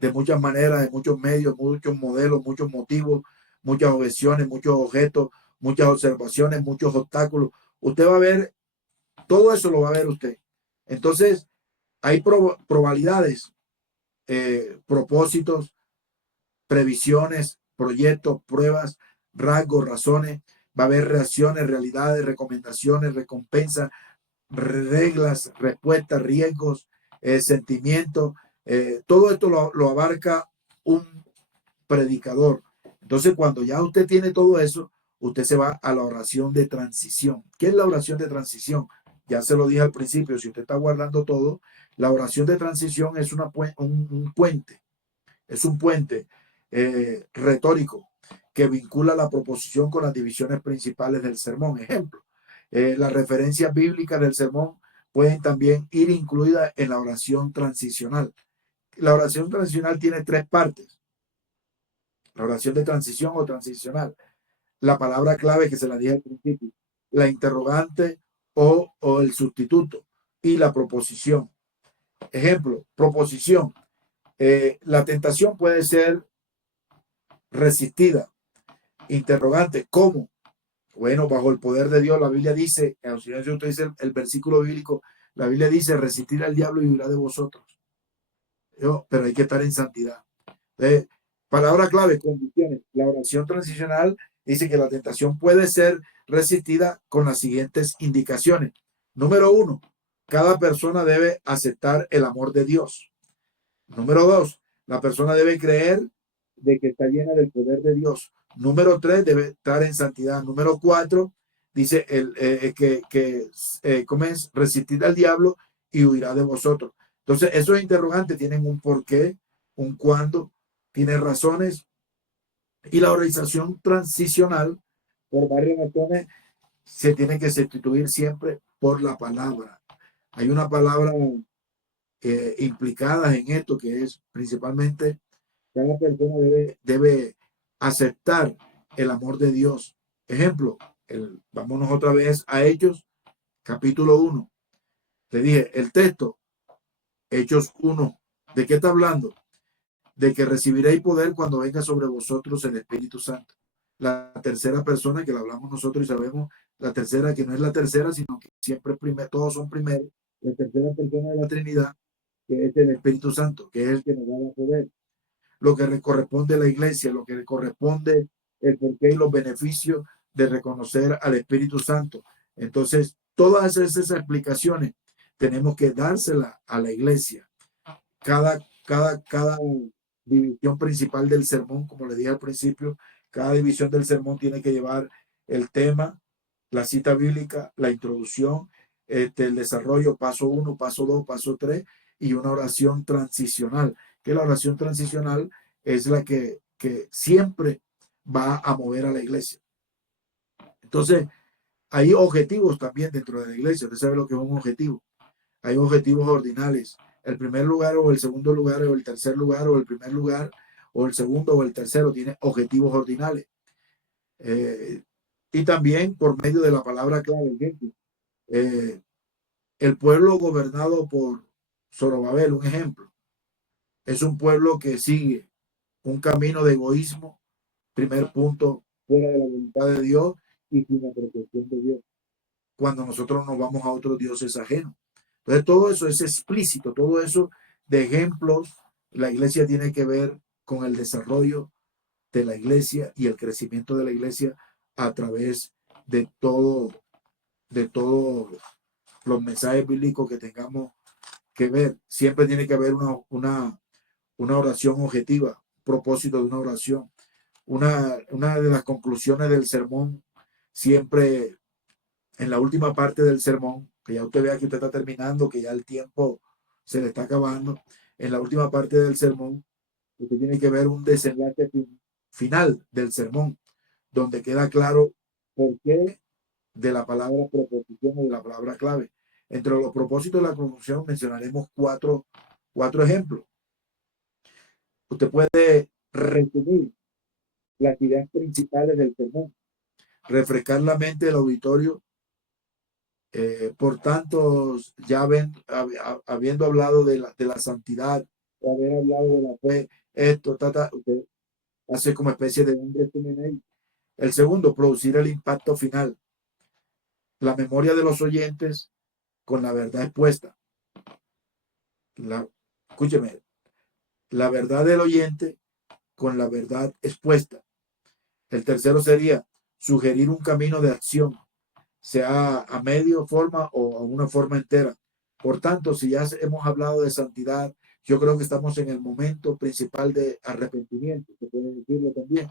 de muchas maneras, de muchos medios, muchos modelos, muchos motivos, muchas objeciones, muchos objetos, muchas observaciones, muchos obstáculos. Usted va a ver, todo eso lo va a ver usted. Entonces, hay probabilidades, propósitos, previsiones, proyectos, pruebas, rasgos, razones. Va a haber reacciones, realidades, recomendaciones, recompensas, reglas, respuestas, riesgos, sentimientos. Todo esto lo abarca un predicador. Entonces, cuando ya usted tiene todo eso, usted se va a la oración de transición. ¿Qué es la oración de transición? Ya se lo dije al principio, si usted está guardando todo, la oración de transición es un puente, es un puente retórico que vincula la proposición con las divisiones principales del sermón. Ejemplo, las referencias bíblicas del sermón pueden también ir incluidas en la oración transicional. La oración transicional tiene tres partes. La oración de transición o transicional. La palabra clave que se la dije al principio. La interrogante o el sustituto. Y la proposición. Ejemplo, proposición. La tentación puede ser resistida. Interrogante, ¿cómo? Bueno, bajo el poder de Dios, la Biblia dice, en auxilio usted dice el versículo bíblico, la Biblia dice, resistir al diablo y huirá de vosotros. Pero hay que estar en santidad. Palabra clave, condiciones. La oración transicional dice que la tentación puede ser resistida con las siguientes indicaciones. Número 1, cada persona debe aceptar el amor de Dios. Número 2, la persona debe creer de que está llena del poder de Dios. Número 3, debe estar en santidad. Número 4, dice ¿cómo es? Resistir al diablo y huirá de vosotros. Entonces, esos interrogantes tienen un porqué, un cuándo, tienen razones. Y la organización transicional, por varias razones, se tiene que sustituir siempre por la palabra. Hay una palabra implicadas en esto, que es principalmente cada persona debe aceptar el amor de Dios. Ejemplo, vámonos otra vez a Hechos, capítulo 1. Te dije, el texto, Hechos 1, ¿de qué está hablando? De que recibiréis poder cuando venga sobre vosotros el Espíritu Santo. La tercera persona que la hablamos nosotros y sabemos, la tercera que no es la tercera, sino que siempre todos son primeros. La tercera persona de la Trinidad, que es el Espíritu Santo, que es el que nos da el poder. Lo que le corresponde a la iglesia, lo que le corresponde el porqué y los beneficios de reconocer al Espíritu Santo. Entonces, todas esas explicaciones tenemos que dárselas a la iglesia. Cada división principal del sermón, como le dije al principio, cada división del sermón tiene que llevar el tema, la cita bíblica, la introducción, el desarrollo, paso 1, paso 2, paso 3 y una oración transicional, que la oración transicional es la que siempre va a mover a la iglesia. Entonces, hay objetivos también dentro de la iglesia. Usted sabe lo que es un objetivo. Hay objetivos ordinales. El primer lugar o el segundo lugar o el tercer lugar o el primer lugar o el segundo o el tercero tiene objetivos ordinales. Y también por medio de la palabra clave, el pueblo gobernado por Zorobabel, un ejemplo, es un pueblo que sigue un camino de egoísmo, primer punto, fuera de la voluntad de Dios y sin la protección de Dios, cuando nosotros nos vamos a otros dioses ajenos. Entonces, todo eso es explícito, todo eso de ejemplos, la iglesia tiene que ver con el desarrollo de la iglesia y el crecimiento de la iglesia a través de todos los mensajes bíblicos que tengamos que ver. Siempre tiene que haber una oración objetiva, propósito de una oración. Una de las conclusiones del sermón, siempre en la última parte del sermón, que ya usted vea que usted está terminando, que ya el tiempo se le está acabando, en la última parte del sermón, usted tiene que ver un desenlace final del sermón, donde queda claro por qué de la palabra proposición o de la palabra clave. Entre los propósitos de la conclusión mencionaremos cuatro ejemplos. Usted puede resumir las ideas principales del sermón, refrescar la mente del auditorio. Por tanto, ya habiendo hablado de la santidad, o haber hablado de la fe, usted hace como especie de un resumen ahí. El segundo, producir el impacto final, la memoria de los oyentes con la verdad expuesta. Escúcheme, la verdad del oyente con la verdad expuesta. El tercero sería sugerir un camino de acción, sea a medio forma o a una forma entera. Por tanto, si ya hemos hablado de santidad, yo creo que estamos en el momento principal de arrepentimiento, se puede decirlo también.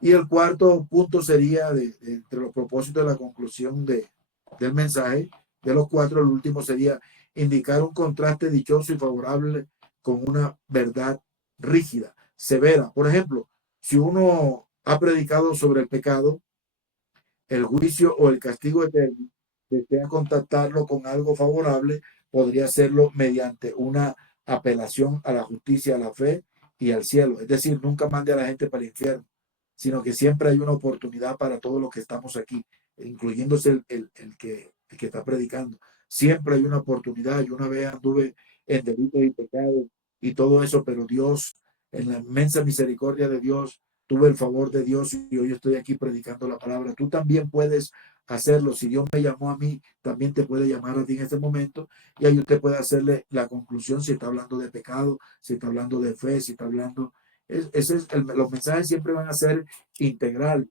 Y el cuarto punto sería, entre los propósitos de la conclusión del mensaje, de los cuatro, el último sería indicar un contraste dichoso y favorable con una verdad rígida, severa. Por ejemplo, si uno ha predicado sobre el pecado, el juicio o el castigo eterno, desea contactarlo con algo favorable, podría hacerlo mediante una apelación a la justicia, a la fe y al cielo. Es decir, nunca mande a la gente para el infierno, sino que siempre hay una oportunidad para todos los que estamos aquí, incluyéndose el que está predicando. Siempre hay una oportunidad. Yo una vez anduve en delitos y pecados y todo eso, pero Dios, en la inmensa misericordia de Dios, tuve el favor de Dios y hoy estoy aquí predicando la palabra. Tú también puedes hacerlo. Si Dios me llamó a mí, también te puede llamar a ti en este momento y ahí usted puede hacerle la conclusión si está hablando de pecado, si está hablando de fe, si está hablando... los mensajes siempre van a ser integral.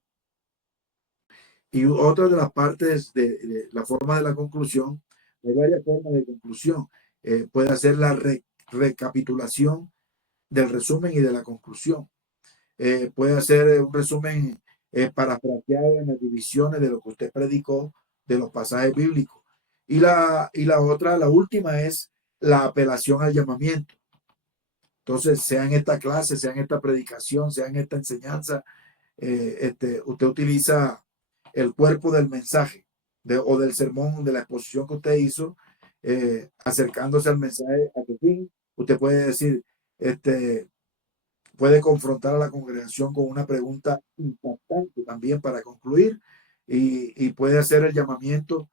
Y otra de las partes de la forma de la conclusión, hay varias formas de conclusión. Puede hacer la recapitulación del resumen y de la conclusión. Puede hacer un resumen parafraseado en las divisiones de lo que usted predicó, de los pasajes bíblicos. Y la otra, la última, es la apelación al llamamiento. Entonces, sea en esta clase, sea en esta predicación, sea en esta enseñanza, usted utiliza el cuerpo del mensaje o del sermón, de la exposición que usted hizo, acercándose al mensaje a su fin. Usted puede decir, puede confrontar a la congregación con una pregunta impactante también para concluir y puede hacer el llamamiento.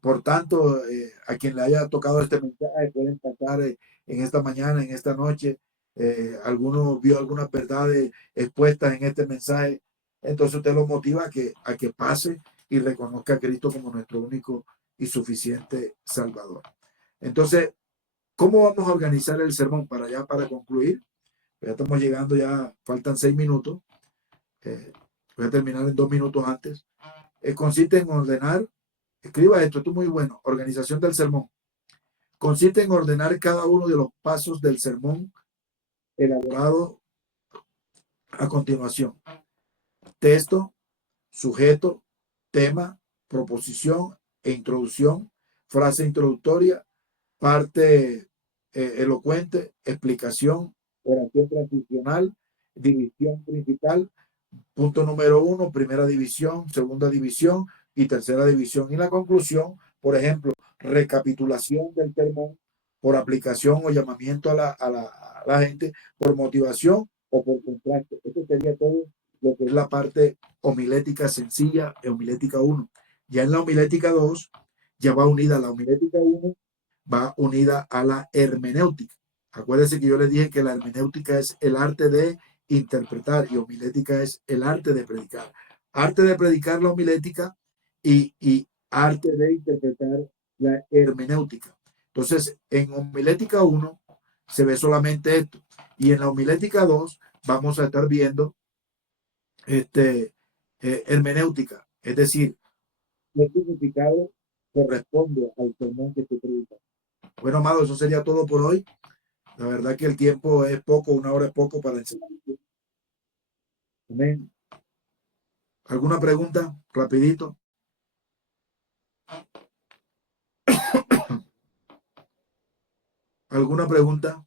Por tanto, a quien le haya tocado este mensaje, pueden pasar en esta mañana, en esta noche. Alguno vio algunas verdades expuestas en este mensaje. Entonces usted lo motiva a que pase y reconozca a Cristo como nuestro único y suficiente Salvador. Entonces, ¿cómo vamos a organizar el sermón para concluir? Ya estamos llegando, ya faltan 6 minutos. Voy a terminar en 2 minutos antes. Consiste en ordenar. Escriba esto es muy bueno. Organización del sermón. Consiste en ordenar cada uno de los pasos del sermón elaborado a continuación. Texto, sujeto, tema, proposición e introducción, frase introductoria, parte elocuente, explicación, oración transicional, división principal, punto número 1, primera división, segunda división y tercera división. Y la conclusión, por ejemplo, recapitulación del sermón por aplicación o llamamiento a la gente, por motivación o por contraste. Eso sería todo lo que es la parte homilética sencilla, homilética 1. Ya en la homilética 2, ya va unida a la homilética 1 va unida a la hermenéutica. Acuérdense que yo les dije que la hermenéutica es el arte de interpretar y homilética es el arte de predicar. Arte de predicar la homilética y arte de interpretar la hermenéutica. Entonces, en homilética 1 se ve solamente esto. Y en la homilética 2 vamos a estar viendo hermenéutica, es decir, qué significado corresponde al sermón que se predica. Bueno, amado, eso sería todo por hoy. La verdad que el tiempo es poco, 1 hora es poco para enseñar. Amén. ¿Alguna pregunta? Rapidito. ¿Alguna pregunta?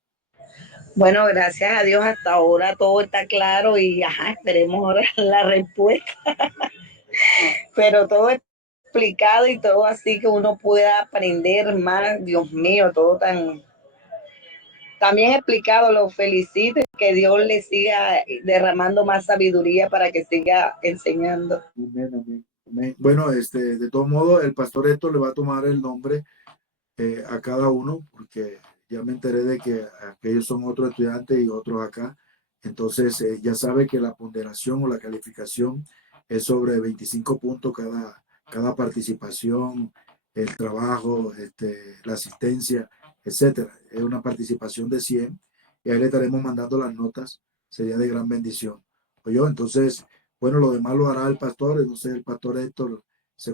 Bueno, gracias a Dios hasta ahora todo está claro y ajá, esperemos ahora la respuesta, pero todo explicado y todo así que uno pueda aprender más, Dios mío, todo tan bien explicado, lo felicito y que Dios le siga derramando más sabiduría para que siga enseñando. Amén, amén, amén. Bueno, de todo modo, el pastor Héctor le va a tomar el nombre a cada uno, porque ya me enteré de que aquellos son otros estudiantes y otros acá. Entonces, ya sabe que la ponderación o la calificación es sobre 25 puntos cada participación, el trabajo, la asistencia, etcétera. Es una participación de 100 y ahí le estaremos mandando las notas. Sería de gran bendición. Entonces, bueno, lo demás lo hará el pastor. No sé, el pastor Héctor se